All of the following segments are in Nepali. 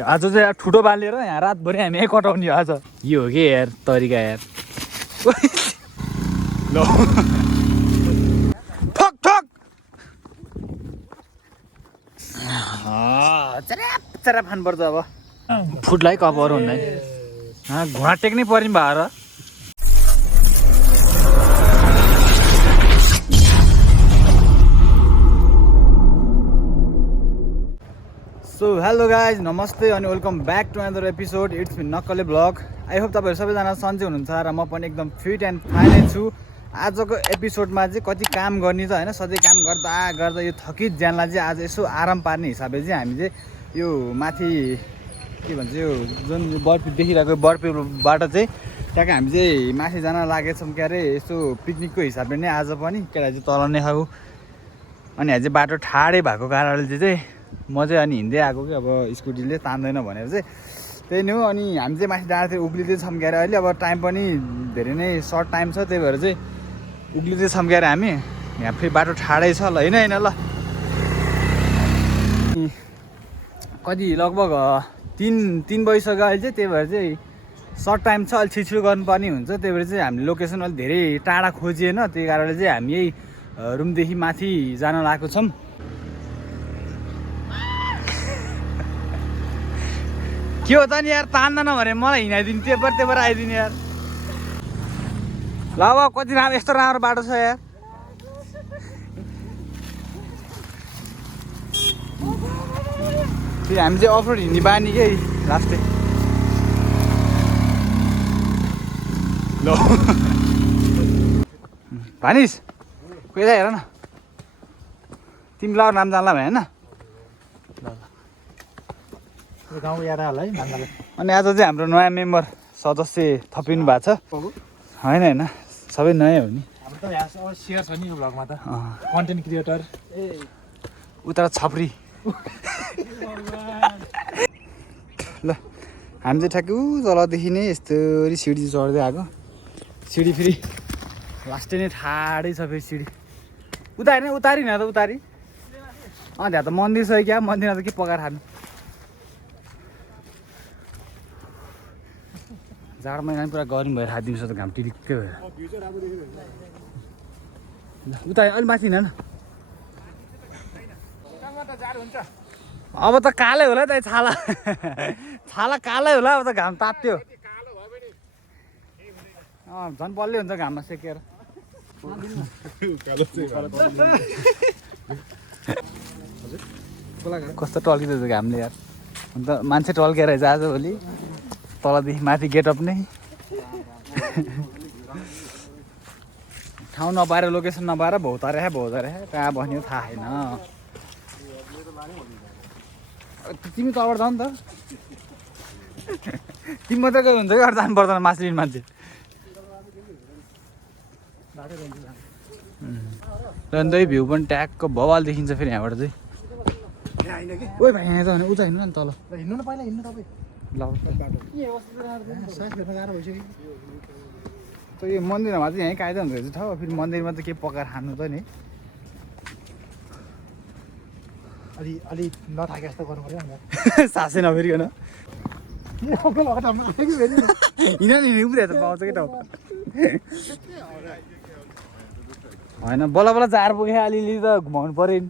आज चाहिँ यार ठुटो बालेर यहाँ रातभरि हामी कटाउने आज यो हो कि यार तरिका यार ल ठक ठक चराप चराप खानुपर्छ अब फुटलाई कपहरू हुँदैन घुँडा टेक्नै पर्ने भएर सो हेलो गाइज नमस्ते अनि welcome back to another episode it's me Nakkale blog I hope तपाईँहरू सबैजना सन्चै हुनुहुन्छ र म पनि एकदम फिट एन्ड फाइनै छु। आजको एपिसोडमा चाहिँ कति काम गर्ने त होइन, सधैँ काम गर्दा गर्दा यो थकित ज्यानलाई चाहिँ आज यसो आराम पार्ने हिसाबले चाहिँ हामी चाहिँ यो माथि के भन्छ यो जुन बर्फी देखिरहेको बर्फीबाट चाहिँ त्यहाँको हामी चाहिँ माथि जान लागेछौँ के अरे यसो पिकनिकको हिसाबले नै आज पनि केटा चाहिँ तल नै खाऊ अनि आज बाटो ठाडै भएको कारणले चाहिँ म चाहिँ अनि हिँड्दै आएको कि अब स्कुटीले तान्दैन भनेर चाहिँ त्यही नै हो। अनि हामी चाहिँ माथि डाँडा थियो उक्लिँदै छम्क्याएर अहिले अब टाइम पनि धेरै नै सर्ट टाइम छ, त्यही भएर चाहिँ उक्लिँदै छम्क्याएर हामी यहाँ फेरि बाटो ठाडै छ ल होइन होइन ल कति लगभग तिन बजिसक्यो अहिले चाहिँ, त्यही भएर चाहिँ सर्ट टाइम छ अलिक छिटो गर्नुपर्ने हुन्छ, त्यही भएर चाहिँ हामीले लोकेसन अलिक धेरै टाढा खोजिएन, त्यही कारणले चाहिँ हामी यही रुमदेखि माथि जान लागेको छौँ। के हो त नि यार तान्दैन भने मलाई हिँडाइदिनु तेपर आइदिनु यार ल अब कति राम्रो यस्तो राम्रो बाटो छ यार फेरि हामी चाहिँ अफरोड हिँड्ने बानी के लास्टै ल भानिस कोही हेर न तिमीलाई नाम जानला भने होइन गाउँ याद होला है मान्दाले। अनि आज चाहिँ हाम्रो नयाँ मेम्बर सदस्य थपिनु भएको छ होइन होइन सबै नयाँ हो नि, हाम्रो त यहाँ सेयर छ नि यो भ्लगमा त कन्टेन्ट क्रिएटर उता छप्री ल हामी चाहिँ ठ्याक्कै तलदेखि नै यस्तरी सिडी चढ्दै आएको, सिडी फेरि लास्टै नै ठाडै छ फेरि सिडी उतारिन त उतारी त्यहाँ त मन्दिर छ क्या मन्दिरमा त के पकाएर खानु, जाडो महिना पनि पुरा गर्मी भएर हात दिउँसो त घाम टिलिक्कै भएर उता अलि माथि हिँड न अब त कालै होला त छाला छाला कालै होला अब त घाम तात्यो झन् बल्लै हुन्छ घाममा सेकेर कस्तो टल्किँदैछ घामले यार, अन्त मान्छे टल्केर रहेछ आजभोलि तलदेखि माथि गेटअप नै ठाउँ नपाएर लोकेसन नपाएर भौतारे कहाँ बस्ने थाहा छैन। तिमी तलबाट जाऊ नि त तिमी मात्रै गयो हुन्छ कि अरू जानु पर्दैन मासु लिने मान्छे र अन्त भ्यू पनि ट्यागको बवाल देखिन्छ फेरि यहाँबाट चाहिँ ओ भाइ यहाँ त भने उता हिँड्नु नि तल हिँड्नु न पहिला हिँड्नु तपाईँ ल सास फेर्न गाह्रो भइसक्यो त यो मन्दिरमा चाहिँ यहीँ कायदा हुँदो रहेछ ठाउँ, फेरि मन्दिरमा त के पकाएर खानु त नि अलि नथाके जस्तो गर्नु पऱ्यो सासै नफेरिकन हिँड नि उब्रिया त पाउँछ कि टाउको होइन बल्ल बल्ल चार पुगे अलिअलि त घुमाउनु पऱ्यो नि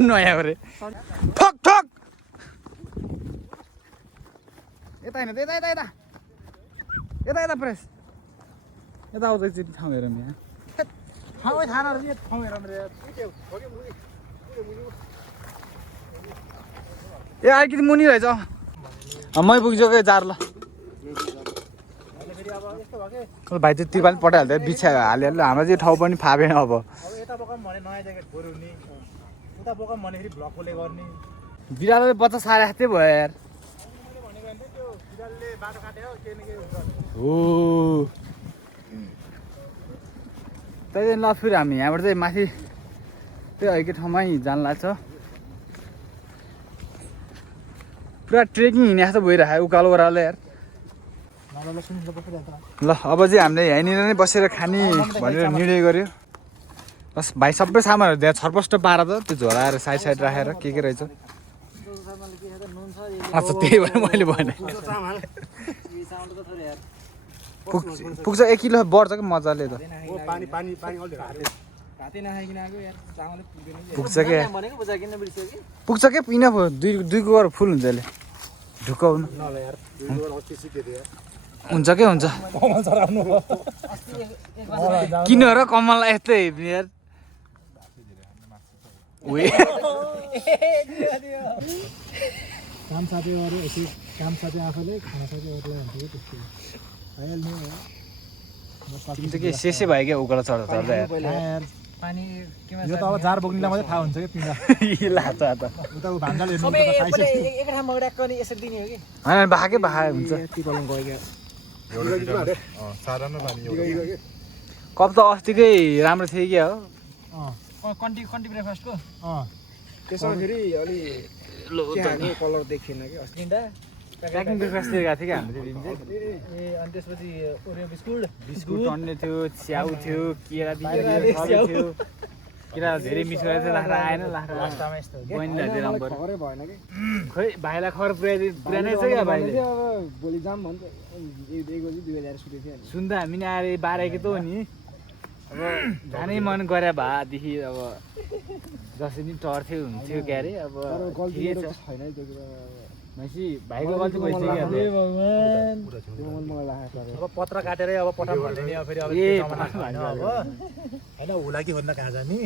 नयाँ अरे ठक ठक यता होइन यता यता यता यता यता प्रेस यता आउँछ एकचोटि ठाउँ हेरौँ यहाँ ठाउँ थाहा नरहेछ ठाउँ हेर ए अलिकति मुनि रहेछ मै पुग्छु कि जार ल भाइ चाहिँ तिरपाल पठाइहाल्दा बिछा हालिहाल्यो, हाम्रो चाहिँ ठाउँ पनि फापेन अब बिरालोले बच्चा सारे जस्तै भयो यार हो त्यही ल फेरि हामी यहाँबाट चाहिँ माथि त्यही एकै ठाउँमै जान लाग्छ, पुरा ट्रेकिङ हिँडे जस्तो भइरहेको उकालो ओह्रालो यार ल अब चाहिँ हामीले यहीँनिर नै बसेर खाने भनेर निर्णय गर्यो। बस भाइ सबै सामानहरू त्यहाँ छरपष्ट पार त त्यो झोलाएर साइड राखेर के रहेछ अच्छा त्यही भएर मैले भने पुग्छ 1 किलो बढ्छ कि मजाले त पुग्छ के पिना दुई कुकर फुल हुन्छ यसले ढुकाउनु हुन्छ के हुन्छ किन र कमललाई यस्तै हेप्ने यार काम साथै अरू यसो काम साथै आफूले खाना साथै अरूलाई हुन्छ कि त्यस्तो भइहाल्ने हो तिमी त के सेसे भयो क्या उकालो चढ्दा यार पानी यो त अब जार बोक्नेलाई मात्रै थाहा हुन्छ कि पिना लात त उता भान्जाले हेर्नु त खाइसक्यो एक ठाउँमा गडाक्क नि यसरी दिने हो कि हैन भागे हुन्छ टिपलङ गयो साधारण पानी कप त अस्तिकै राम्रो थियो क्या हो कन्टी ब्रेकफास्टको त्यसमा फेरि अलि कलर देखिएन कि अस्ति प्याकिङ ब्रेकफास्ट लिएर गएको थियो कि हामीले दिन चाहिँ ए अनि त्यसपछि ओरियो बिस्कुट बिस्कुट टन्ने थियो च्याउ थियो केरा थियो केरा धेरै मिस गरेर चाहिँ लाख्रा आएन लाख्रा लास्टमा यस्तो बहिनीलाई दिएर आउनु खबरै भएन कि खोइ भाइलाई खबर पुऱ्याइनै छ क्या भाइले अब भोलि जाम भन्छ 1 बजी 2 बजी सुतेको थियो सुन्दा हामी नि आएर 12 त हो नि अब जानै मन गरे भादेखि अब जसरी नि टर्थ्यो हुन्थ्यो क्या अरे अब गल्ती ठिकै छ छैन है त्यो कुरा भनेपछि भाइको गल्ती भइसक्यो भगवान त्यो मलाई लाग्छ अब पत्र काटेरै अब पठाउँ भन्ने नि अब फेरि अब ए जमाना छैन अब हैन होला कि हुन्न कहाँ जाने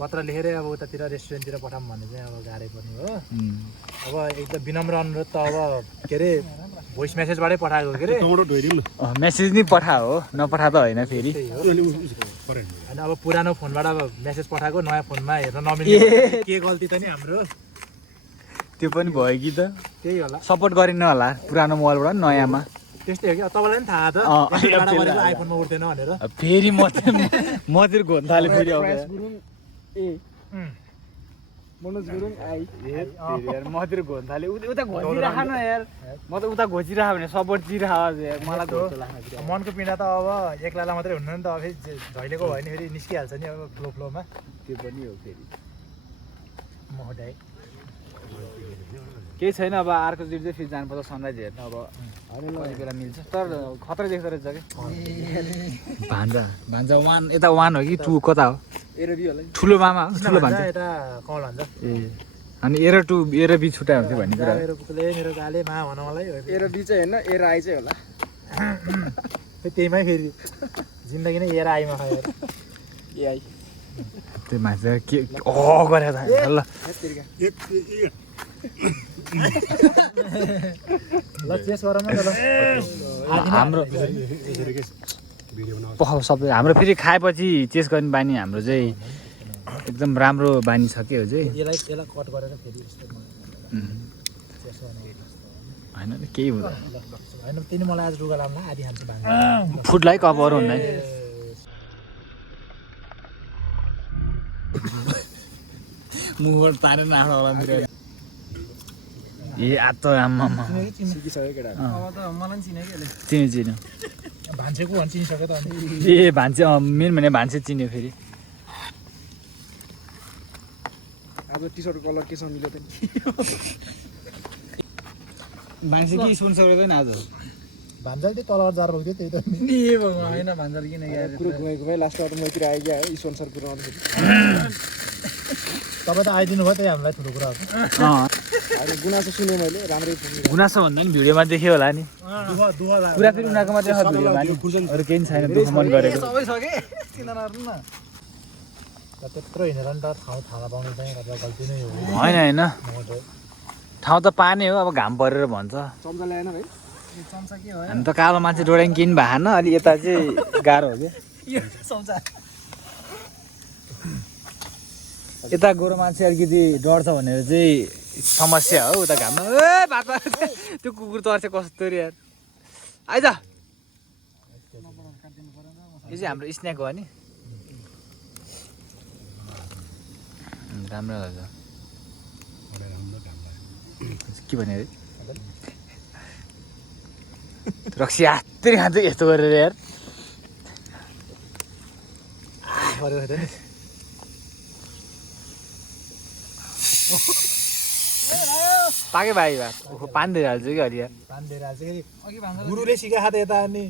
पत्र लेखेरै अब उतातिर रेस्टुरेन्टतिर पठाऊँ भने चाहिँ अब गाह्रै पर्ने हो अब एकदम विनम्र अनुरोध त अब के अरे भोइस मेसेजबाटै पठाएको के अरे मेसेज नि पठा हो नपठा त होइन फेरि होइन अब पुरानो फोनबाट अब मेसेज पठाएको नयाँ फोनमा हेर्न नमिल्ने के गल्ती त नि हाम्रो त्यो पनि भयो कि त त्यही होला सपोर्ट गरिन होला पुरानो मोबाइलबाट नयाँमा त्यस्तै हो कि अब तपाईँलाई पनि थाहा छ आइफोनमा उठ्दैन भनेर फेरि मतिर घोन्थाले फेरि गुरुङ ए मनोज गुरुङ आई मतिर घोन्थाले उता घोचिराख न यार म त उता घोचिराख भने सपोर्ट चिराख मलाई घोच्दो लाग्छ मनको पीडा त अब एक्लालाई मात्रै हुन्न नि त अब फेरि झैलेको भयो नि फेरि निस्किहाल्छ नि अब फ्लोमा त्यो पनि हो फेरि मोहडाइ केही छैन अब अर्को दिन चाहिँ फेरि जानुपर्छ सनराइज हेर्न अब कति बेला मिल्छ तर खतरा देख्दो रहेछ कि भान्जा 1 यता 1 हो कि 2 कता हो एरबी होला ठुलो मामा हो ठुलो भान्जा यता कल भन्छ ए अनि एर 2 एर बी छुट्टा हुन्थ्यो भन्ने कुरा मेरो कुकुरले मेरो गाले मा भन मलाई एरबी चाहिँ हैन एर आई चाहिँ होला त्यहीमै फेरि जिन्दगी नै एरा आइमा खायो ए आई त्यो मान्छे के गरे त ल ल चेस गरौँ न ल हाम्रो सबै हाम्रो फेरि खाएपछि चेस गर्ने बानी हाम्रो चाहिँ एकदम राम्रो बानी छ के हो चाहिँ यसलाई कट गरेर फेरि यस्तो होइन केही हुँदैन होइन तिनी मलाई आज रुगा लाउँला आधी खान्छ भाङ फुडलाई कपहरू हुँदैन मुखबाट तानेर आँखा होला ए आत्त आम्मा सिकिसक्यो केटा अब त मलाई चिने के चिन्यो भान्सेको भन्छ चिनिसक्यो त अनि ए भान्से मेन भने भान्से चिन्यो फेरि आज टी सर्टको कलर केसँग मिल्यो त नि भान्से के स्पोन्सर गर्दैन आज भान्जाले त्यही तलबाट जार बोक्थ्यो त्यही त ए भगवान हैन भान्जर किन यार कुरो घुमेको भए लास्टमा त मैतिर आइग्या है स्पोन्सर कुरा आउँछ तपाईँ त आइदिनु भयो त्यही हामीलाई ठुलो कुरा हो अरे गुनासो सुने मैले राम्रै गुनासो भन्दा नि भिडियोमा देख्यो होला नि दुःख पुरा फेरि उनीहरूको मात्रै छ भिडियोमा नि अरू केही छैन दुःख मन गरेको सबै छ के किनरहरु न त्यत्रो हिँडेर नि त थाहा पाउनु चाहिँ गल्ती नै हो होइन ठाउँ त पानी हो अब घाम परेर भन्छ चम्चा ल्याएन भाइ चम्चा के हो हामी त कालो मान्छे डोडाङ किन भएन अलि यता चाहिँ गाह्रो हो क्या यो चम्चा यता गोरो मान्छे अलिकति डढ्छ भनेर चाहिँ समस्या हो उता घाममा ए बाबा त्यो कुकुर तर्छ कस्तो रे यार आइज यो चाहिँ हाम्रो स्न्याक हो नि राम्रो लाग्छ के भने अरे रक्सी हातै खान्छ यस्तो गरेर यार गरेको थियो नि पाके भाइ भात ओहो पान दिएर हाल्छु कि हरिया पान दिएर हाल्छ कि गुरुले सिकाएको थियो यता अनि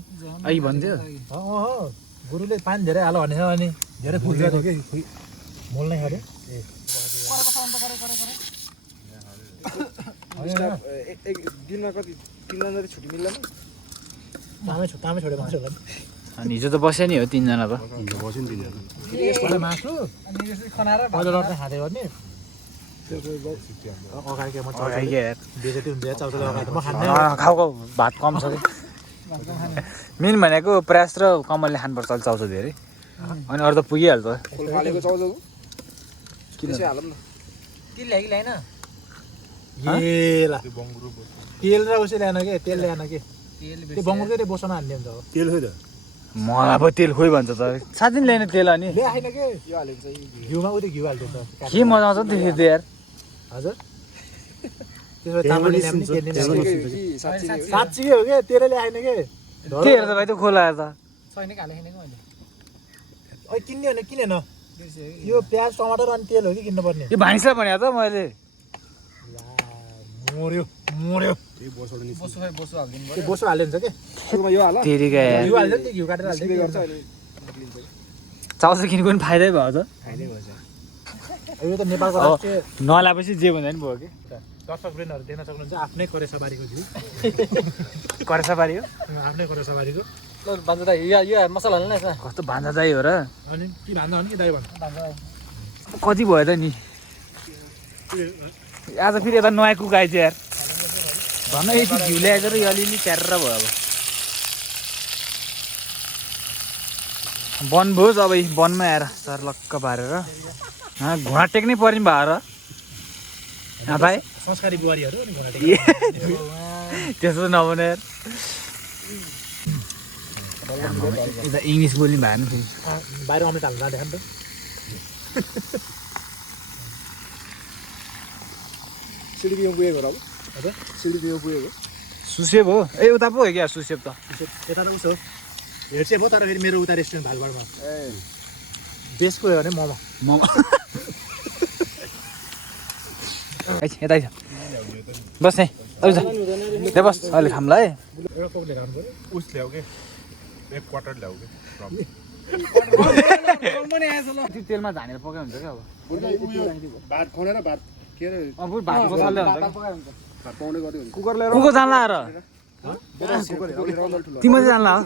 अघि भन्थ्यो गुरुले पान धेरै हाल भनेछ अनि धेरै फुल्छ थियो कि मोल नै खायो एक दिनमा कति 3 जना छुट्टी मिल्दैन तामै छोडेको मासु होला अनि हिजो त बस्यो नि हो 3 जना त यसको मासु अनि यसरी खनाएर पहिलो रट्ने खाँदै गर्ने अगाडि के म अगाडि के यार बेजेती हुन्छ चाउचाउ अगाडि म खान्नै खाऊ खाऊ भात कम छ कि मेन भनेको प्रयास र कमलले खानुपर्छ अहिले चाउचाउ धेरै अनि अरू त पुगिहाल्छ खोल फालेको चाउचाउ त्यसै हालौँ न के ल्याइ ल्याएन एला तेल र उसै ल्याएन के तेल ल्याएन के त्यो बङ्गुरकै त्यो बोसोमा हान्ने हुन्छ हो तेल खोइ त मलाई पो तेल खोइ भन्छ त साँच्चै ल्याएन तेल अनि ल्याएन के यो हालेको चाहिँ घिउमा उयो घिउ हाल्थ्यो त के मजा आउँछ नि त्यो त यार हजुर त्यसो चामल ल्याए पनि तेल ल्याए कि साँच्चै नै हो? साँच्चीकै हो के तेल ल्याएन के के हेर त भाइ त्यो खोला त सैनिक हाले किनेको मैले ओइ किन्ने भने किने न यो प्याज टमाटर अनि तेल हो कि किन्नुपर्ने यो भानिसलाई भने त मैले मर्यो मर्यो बोसो हालिदिनु त्यो बोसो हाल्यो हुन्छ के सुरुमा यो हाल तेरिका यार घिउ हाल्छ नि त्यो घिउ काटेर हाल्छ सिक्दै गर्छ अनि निक्लिन्छ चाउचाउ किनेको पनि फाइदै भयो त खाइदै भन्छ यो त नेपालको अब राष्ट्रिय नलाएपछि जे भन्दा पनि भयो कि दर्शक वृन्दहरू देख्न सक्नुहुन्छ आफ्नै करेसाबारीको घिउ करेसाबारी हो आफ्नै करेसाबारीको भन्दा यो मसला हाल्नु न कस्तो भान्जा दाइ हो र अनि के भान्दा हो नि के दाइ भन्छ कति भयो त नि आज फेरि यता नयाँ कुक आएछ यार भन यति घिउ ल्याएछ र यो अलिअलि च्यारेर भयो अब वनभोज अब वनमा आएर सर्लक्क पारेर घुँडा टेक्नै पर्ने भयो र भाइ संस्कारी बुहारीहरू अनि घोडा त्यस्तो नभने यार यता इङ्ग्लिस बोल्ने भएन फेरि बाहिर अमलेट हाल्नु जाँदैन नि त सिडिपीमा पुगेको र अब हजुर सिडिपीमा पुगेको सुसेप हो ए उता पो हो क्या सुसेप त यता त उसो हेडसेप हो तर फेरि मेरो उता रेस्टुरेन्ट भालबाडमा ए बेसको हो भने मोमो मोमो यता आइज बस यहीँ अरू छ त्यहाँ बस अहिले खामला है एउटा कोकले काम गर्यो उस ल्याऊ के एक क्वार्टर ल्याऊ के त्यो तेलमा झानेर पकाइ हुन्छ क्या अब भात खनेर भात के अरे अब भात बसाल्दै हुन्छ भात पाउने गऱ्यो भने कुकर लिएर कुको जान्ला र तिम्रो चाहिँ जान्ला हो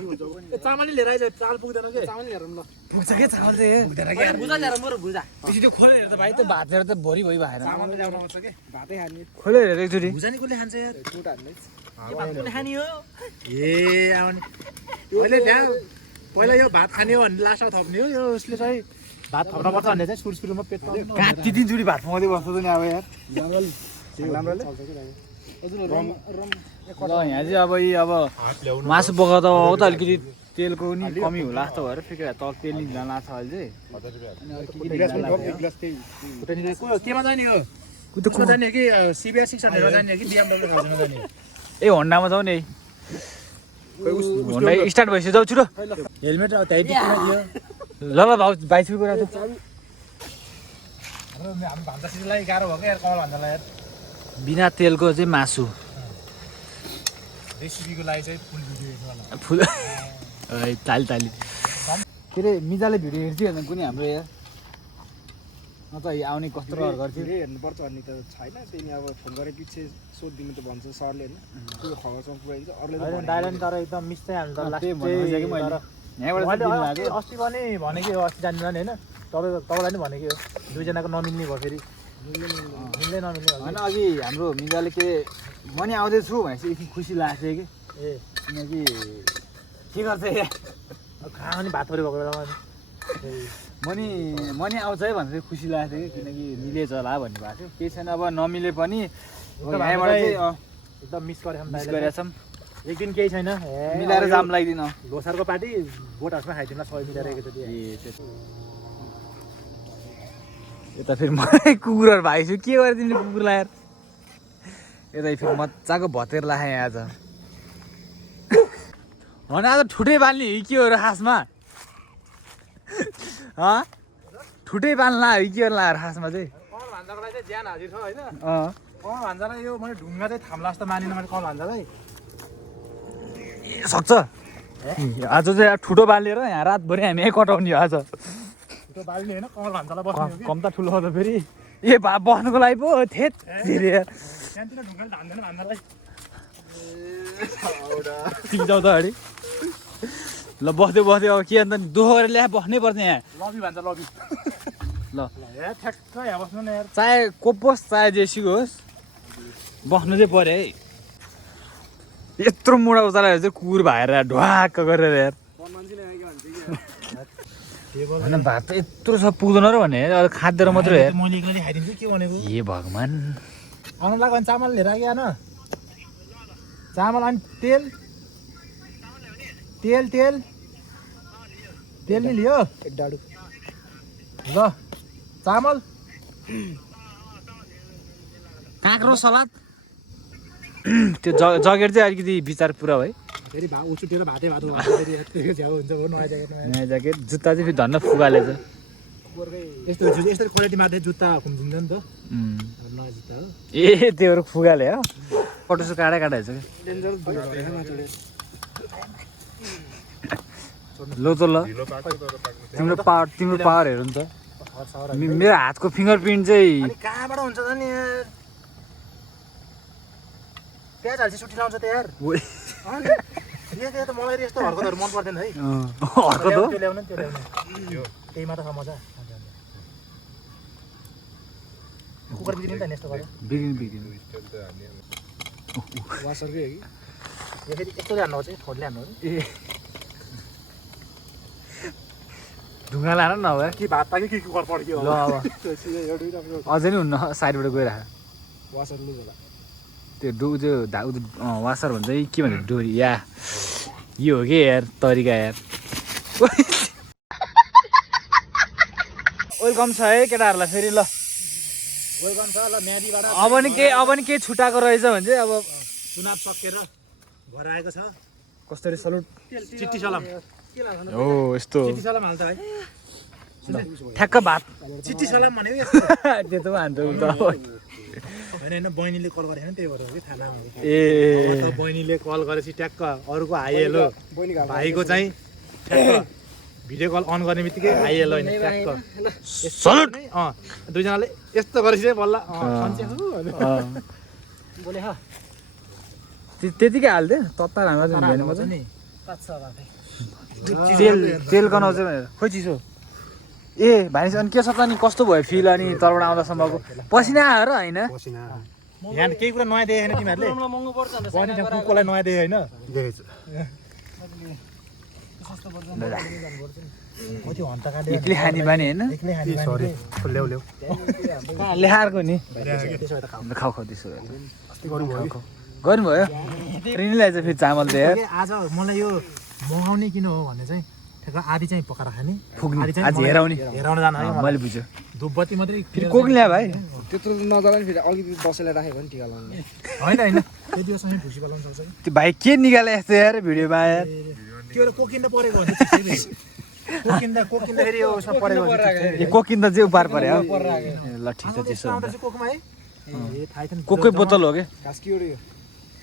चामल लिएर आइज चाल पुग्दैन के पुग्छ के चामल चाहिँ पछि त्यो खोलेर हेर त भाइ त्यो भात हेरेर त भरि भइ भएन भातै खाने खोलेर हेर एकचोटि भुजानी कसले खान्छ यार टुटा हान्ने ए आउने पहिले त्यहाँ पहिला यो भात खाने हो भने लास्टमा थप्ने हो यो उसले चाहिँ भात थप्न पर्छ भन्ने चाहिँ सुरु सुरुमा पेट पाउँदैन कहाँ ती तिनचोटि भात पकाउँदै बस्छ त नि अब यार ल यहाँ चाहिँ अब यी अब हात ल्याउनु मासु पकाउँदा अब त अलिकति तेलको नि कमी होला जस्तो भएर फेरि तल तेल नि जान लाग्छ अहिले चाहिँ केमा जाने हो कुदमा जाने हो कि सिबिआर 600 जाने हो कि BMW 1000 जाने हो ए होन्डामा जाऊ नि होन्डा स्टार्ट भइसक्यो जाऊ छिटो हेलमेट अब त्यही टिकमा दियो ल ल भाउ बाइसको कुरा त हाम्रो भन्दा सिधलाई गाह्रो भएको यार कमल भन्दालाई यार बिना तेलको चाहिँ मासु रेसिपीको लागि चाहिँ फुल भिडियो हेर्नु होला फुल ताली ताली के अरे मिजाले भिडियो हेर्थ्यो भने कुनै हाम्रो यार न त आउने कस्तो रहर गर्थ्यो हेर्नुपर्छ भन्ने त छैन त्यही अब फोन गरे पछि सोधिदिनु त भन्छ सरले होइन त्यो खबरसम्म पुऱ्याइदिन्छ अरूले त डाइलेन्ड तर एकदम मिस्दै हाल्नु तर त्यही भन्नु खोजेको मैले यहाँबाट चाहिँ दिनु लाग्यो अस्ति पनि भनेको हो अस्ति जानु जाने होइन तपाईँलाई नि भनेको हो दुईजनाको नमिल्ने भयो फेरि मिल्दै नमिल्ने भयो होइन अघि हाम्रो मिजाले के म नि आउँदैछु भनेपछि एकछिन खुसी लागेको थियो कि ए किनकि के गर्छ यहाँ खाना नि भात पऱ्यो भएको बेलामा म नि आउँछ है भनेर खुसी लागेको थियो कि किनकि मिलेछ होला भन्ने भएको थियो केही छैन अब नमिले पनि यहाँबाट चाहिँ एकदम मिस गरेछौँ मिस गरेका छौँ एक दिन केही छैन मिलाएर जाम लगाइदिन लोसारको पार्टी बोट हाउसमा खाइदिउँ सबै मिलाएर एकचोटि ए यता फेरि म कुकुरहरू भाइछु के गरेँ तिमीले कुकुर लाएर यता फेरि मजाको भतेर लाएँ आज होइन आज ठुटै बाल्ने के हो र खासमा ठुटै बाल्ला हो कि के गर्ला खासमा चाहिँ कमल भान्जाको लागि चाहिँ ज्यान हाजिर छ होइन अँ कमल भान्जालाई यो मैले ढुङ्गा चाहिँ थाम्ला जस्तो मानिन मैले कमल भान्जालाई सक्छ आज चाहिँ ठुटो बालेर यहाँ रातभरि हामी यहीँ कटाउने हो आज त्यो बाल्ने होइन कमल भान्जालाई बस्ने हो कि कम त ठुलो हो त फेरि ए बस्नुको लागि पो थेत फेरि यार त्यहाँतिर ढुङ्गाले धान्दैन भान्जालाई जाउ त अगाडि ल बस्दै बस्दै अब के अन्त दुःख गरेर ल्याए बस्नै पर्छ यहाँ लबी भान्जा लबी ल ए ठ्याक्क यहाँ बस्नु न यार चाहे कोपोस् चाहे जेसीको होस् बस्नु चाहिँ पऱ्यो है यत्रो मुढा उचालेर चाहिँ कुकुर भाएर ढ्वाक्क गरेर यार होइन भात त यत्रो छ पुग्दैन र भने अब खाँदैन मात्रै यार मैले एक्लै खाइदिन्छु के भनेको ए भगवान् आउनु लाग्यो भने चामल लिएर आइहान चामल अनि तेल तेल तेल तेल नि लियो एक डाडु ल चामल काँक्रो सलाद त्यो जगेट चाहिँ अलिकति विचार पुरा भयो फेरि भाउ उछुटेर भातै भात फेरि झ्याउ हुन्छ हो नयाँ ज्याकेट नयाँ ज्याकेट जुत्ता चाहिँ फेरि धन्न फुगालेछ यस्तो यस्तो क्वालिटी मात्रै जुत्ता खुम्चिन्छ नि त नयाँ जुत्ता हो ए त्योहरू फुगाले हो पटोसो काँडा काँडा हुन्छ डेन्जर लो त ल ढिलो पाक्यो तर पाक्नु तिम्रो पावर हेर्नु त मेरो हातको फिङ्गर प्रिन्ट चाहिँ अनि कहाँबाट हुन्छ त नि यार प्याज हाल्छ सुटी लाउँछ त यार यहाँ त मलाई यस्तो हर्कतहरू मन पर्दैन है हर्कत हो त्यो ल्याउनु नि त्यो ल्याउनु त्यही मात्र छ मजा कुकर बिग्रिन्छ नि यस्तो गरेर बिग्रिनु स्टाइल त हाल्ने वासरकै हो कि यो फेरि यस्तोले हान्नु चाहिँ ठोडले हान्नु ए ढुङ्गा लाएर नभए कि भात पाक्यो कि कुकर पड्क्यो ल अब अझै नि हुन्न साइडबाट गइरह वासरले होला त्यो वासर भन्छ कि के भन्छ डोरी या यो हो कि यार तरिका यार वेलकम छ है केटाहरूलाई फेरि ल वेलकम छ ल म्यादीबाट अब नि केही छुट्टाएको रहेछ भने चाहिँ अब चुनाव सकेर घर आएको छ कसरी सलुट चिट्ठी सलाम हो यस्तो चिट्ठी सलाम हाल्छ है ठ्याक्क भात चिट्ठी सलाम भनेको यस्तो त्यो त हान्छ होइन होइन बहिनीले कल गरेको त्यही भएर हो कि थाहा नआएको ए बहिनीले कल गरेपछि ट्याक्क अरूको हाई हेलो बहिनी घाम भाइको चाहिँ ठ्याक्क भिडियो कल अन गर्ने बित्तिकै हाई हेलो होइन ट्याक्क सलुट दुईजनाले यस्तो गरेपछि चाहिँ बल्ल बोले ह त्यतिकै हाल्थ्यो तत्तार हाम्रो मजा नि तेल गनाउँछ भनेर खोइ चिसो ए भाइ अनि के छ त अनि कस्तो भयो फिल अनि तलबाट आउँदासम्मको पसिना आयो र होइन यहाँ केही कुरा नयाँ देखेन तिमीहरूले बहिनी त्यहाँ कुकुरलाई नयाँ देखे होइन कति हन्ता काट्यो एक्लै खाने बानी होइन एक्लै खाने सरी ल्याउ ल्याउ लेखाएको नि त्यसो भए त खाऊ खाऊ त्यसो भए अस्ति गर्नुभयो गर्नुभयो रिनी ल्याएछ फेरि चामल दिएर आज मलाई यो मगाउने किन हो भने चाहिँ ठ्याक्क आधी चाहिँ पकाएर खाने फुक्ने आधी चाहिँ आज हेराउने हेराउन जानु है मैले बुझ्यो धुपबत्ती मात्रै फेरि कोक ल्या भाइ त्यत्रो नजाला नि फेरि अलिकति दसैँलाई राखेको नि टिका लाउनु होइन होइन त्यति बेलासम्म भुसी बनाउनु सक्छ कि त्यो भाइ के निकाले यस्तो यार भिडियोमा यार त्यो कोकिन्दा परेको हुन्छ कोकिन्दा फेरि यो उसमा परेको हुन्छ ए कोकिन्दा चाहिँ उपार पऱ्यो ल ठिक छ त्यसो आउँदा चाहिँ कोकमा है ए थाहै थिएन कोकै बोतल हो क्या घाँस के हो र यो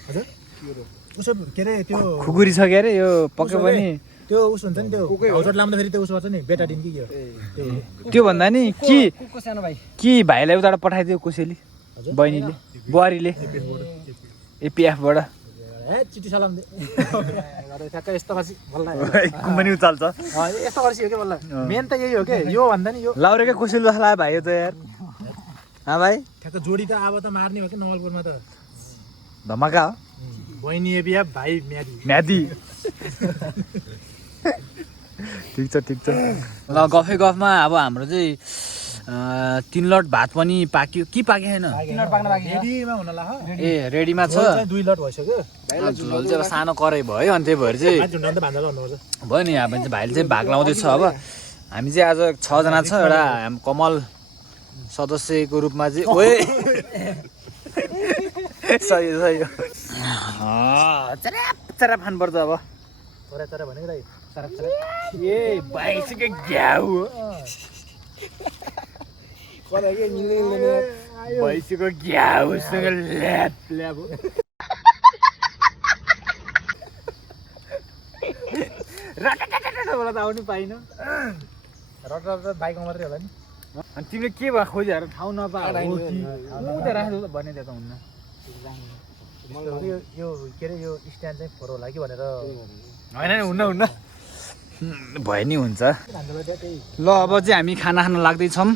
हजुर के हो र उसो के अरे त्यो खुकुरी छ के अरे यो पक्कै पनि त्यो उस हुन्छ नि त्यो हौजट लाउँदा फेरि त्यो उस गर्छ नि बेटाडिन कि के हो त्यो भन्दा नि कि भाइलाई उताबाट पठाइदियो कसैले बहिनीले बुहारीले एपिएफबाट ए चिठी सलाम दे ठ्याक्क यस्तो गर्छ बल्ल कुम्पनी उचाल्छ यस्तो गर्छ हो कि बल्ल मेन त यही हो के यो भन्दा नि यो लाउरेकै कोसेल जस्तो लाग्यो भाइ त यार भाइ ठ्याक्क जोडी त अब त मार्ने हो कि नवलपुरमा त धमाका हो बहिनी एबिया भाइ म्यादी म्यादी ठिक छ ल गफै गफमा अब हाम्रो चाहिँ 3 लट भात पनि पाक्यो कि पाकेन रेडीमा हुन ला ए रेडीमा छ 2 लट भइसक्यो झुल चाहिँ अब सानो कराई भयो अनि त्यही भएर चाहिँ झुन्डाउनु त भान्जा गर्नुपर्छ भयो नि हामी चाहिँ भाइले चाहिँ भाग लाउँदैछ अब हामी चाहिँ आज 6 जना छ एउटा हाम्रो कमल सदस्यको रूपमा चाहिँ ओए सही चरा फान पर्छ अब तर भनेको सरक सरक ए भैँसीको घ्याउ हो भैँसीको घ्याउसँग ल्याप ल्याप हो रटटटटबाट त आउनु पाइन रट रट बाइकमा मात्रै होला नि अनि तिमीले के भयो खोजेर ठाउँ नपाऊ उता राख्नु भने त हुन्न यो के अरे यो स्ट्यान्ड चाहिँ फोहोर होला कि भनेर होइन नि हुन्न हुन्न भयो नि हुन्छ हाम्रो त्यही ल अब चाहिँ हामी खाना खान लाग्दैछौँ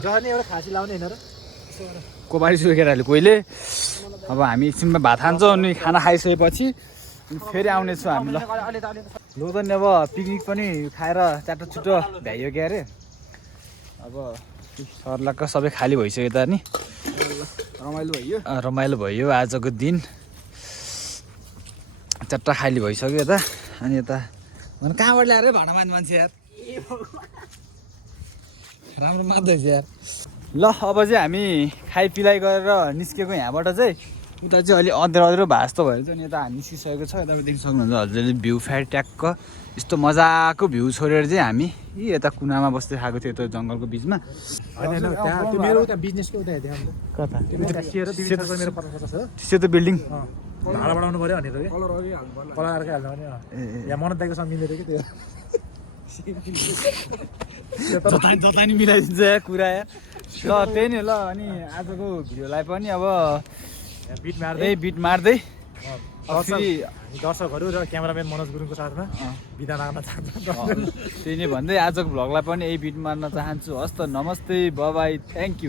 जर्नी एउटा खासी लाउने होइन र कोबारी सुकेर कोहीले अब हामी एकछिनमा भात खान्छौँ अनि खाना खाइसकेपछि फेरि आउनेछौँ हामी ल लु त नि अब पिकनिक पनि खाएर चाटो छुटो भ्याइयो क्या अरे अब सर्लाक्क सबै खाली भइसक्यो त नि रमाइलो भयो आजको दिन चट्टा खाली भइसक्यो यता अनि यता कहाँबाट ल्याएर भाँडा मान्ने मान्छे यार राम्रो मान्दैछ यार ल अब चाहिँ हामी खाइपिलाइ गरेर निस्केको यहाँबाट चाहिँ उता चाहिँ अलि अँध्रो अँध्रो भए जस्तो भएर चाहिँ यता हामी निस्किसकेको छ यताबाट देख्न सक्नुहुन्छ हजुरले भ्यू फ्याट ट्याक्क यस्तो मजाको भ्यू छोडेर चाहिँ हामी यता कुनामा बस्दै खाएको थियो त्यो जङ्गलको बिचमा होइन त्यहाँ त्यो मेरो उता बिजनेसको उता हेर्दै हाम्रो कता मेरो 50 हो सेतो बिल्डिङ भाडा बढाउनु पर्यो भनेर के कलर अर्कै हाल्नु पर्यो यहाँ मनोज दाइको सँग मिलेर कि त्यो जता नि मिलाइदिन्छ यार कुरा यार ल त्यही नै ल अनि आजको भिडियोलाई पनि अब बिट मार्दै बिट मार्दै फेरि दर्शकहरू र क्यामेराम्यान मनोज गुरुङको साथमा बिदा माग्न चाहन्छु त्यही नै भन्दै आजको भ्लगलाई पनि यही बिट मार्न चाहन्छु हस् त नमस्ते बाई थ्याङ्क यू